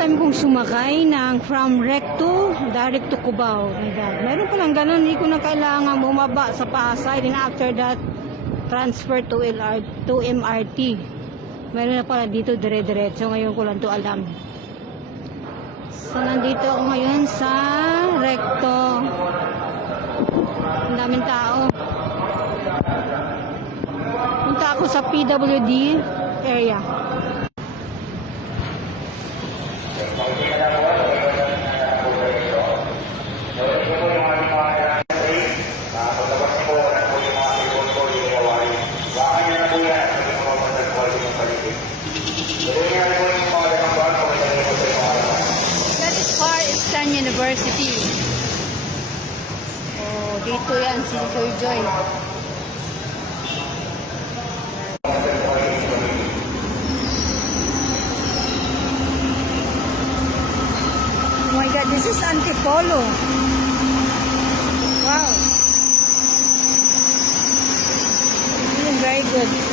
time kong sumakay ng from Recto direct to Cubao. Oh my God. Meron palang ganun. Hindi ko na kailangan bumaba sa Pasay. Then after that, transfer to MRT. Meron na pala dito dire-diretso. Ngayon ko lang to alam. So, nandito ako ngayon sa Recto. Ang daming tao. Punta ako sa PWD area. That is Far Eastern University. Oh, dito yan si Sir Joy. Oh my God, this is Antipolo. Wow. Feeling very good.